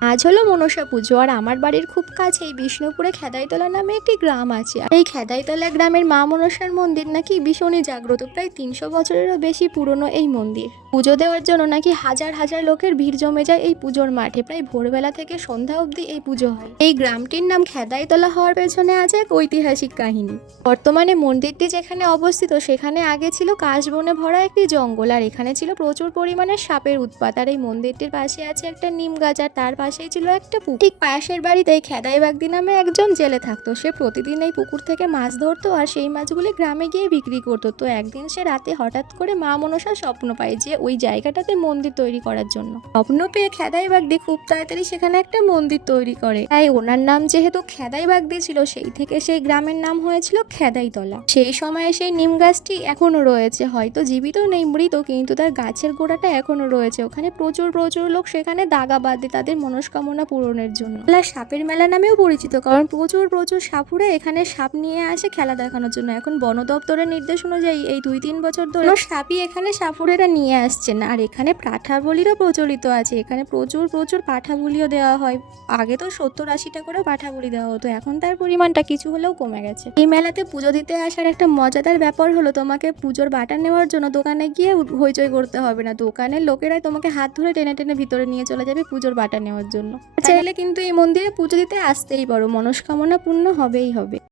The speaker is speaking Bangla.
আজ হলো মনসা পুজো, আর আমার বাড়ির খুব কাছেই বিষ্ণুপুরে খেদাইতলা নামে একটি গ্রাম আছে। আর এই খেদাইতলা গ্রামের মা মনসার মন্দির নাকি ভীষণই জাগ্রত, প্রায় 300 বছরেরও বেশি পুরনো এই মন্দির। পুজো দেওয়ার জন্য নাকি হাজার হাজার লোকের ভিড় জমে যায় এই পুজোর মাঠে। প্রায় ভোরবেলা থেকে সন্ধ্যা অবধি এই পুজো হয়। এই গ্রামটির নাম খেদাইতলা হওয়ার পেছনে আছে এক ঐতিহাসিক কাহিনী। বর্তমানে মন্দিরটি যেখানে অবস্থিত সেখানে আগে ছিল কাশবনে ভরা একটি জঙ্গল, আর এখানে ছিল প্রচুর পরিমাণে সাপের উৎপাত। আর এই মন্দিরটির পাশে আছে একটা নিম গাছ, আর তার পাশেই ছিল একটা পুকুর। ঠিক পাশের বাড়িতেই খেদাই বাগদি নামে একজন জেলে থাকতো। সে প্রতিদিন এই পুকুর থেকে মাছ ধরতো, আর সেই মাছগুলি গ্রামে গিয়ে বিক্রি করতো। তো একদিন সে রাতে হঠাৎ করে মা মনসার স্বপ্ন পায় যে ওই জায়গাটাতে মন্দির তৈরি করার জন্য। স্বপ্ন পেয়ে খেদাই বাগদি খুব তাড়াতাড়ি সেখানে একটা মন্দির তৈরি করে। তাই ওনার নাম যেহেতু খেদাই বাগদি ছিল, সেই থেকে সেই গ্রামের নাম হয়েছিল খেদাইতলা। সেই সময়ে সেই নিম গাছটি এখনো রয়েছে, হয়তো জীবিত নেই, মৃত, কিন্তু তার গাছের গোড়াটা এখনো রয়েছে। ওখানে প্রচুর প্রচুর লোক সেখানে দাগা বাঁধে তাদের মনস্কামনা পূরণের জন্য। সাপের মেলা নামেও পরিচিত, কারণ প্রচুর প্রচুর সাপুরে এখানে সাপ নিয়ে আসে খেলা দেখানোর জন্য। এখন বন দপ্তরের নির্দেশ অনুযায়ী এই 2-3 বছর ধরে সাপই এখানে সাপুরেরা নিয়ে আসছেন। আর এখানে পাঠা বলিরও প্রচলিত আছে, এখানে প্রচুর প্রচুর পাঠা বলিও দেওয়া হয়। আগে তো 70-80টা করে পাঠা বলি দেওয়া হতো, এখন তার পরিমাণটা কিছু হলেও কমে গেছে। এই মেলাতে পুজো দিতে আসার একটা মজাদার ব্যাপার হলো, তোমাকে পুজোর বাটা নেওয়ার জন্য দোকানে গিয়ে হইচই করতে হবে না। দোকানের লোকেরাই তোমাকে হাত ধরে টেনে টেনে ভিতরে নিয়ে চলে যাবে পুজোর বাটা নেওয়ার জন্য। চাইলে কিন্তু এই মন্দিরে পুজো দিতে আসতেই পারো, মনস্কামনা পূর্ণ হবেই হবে।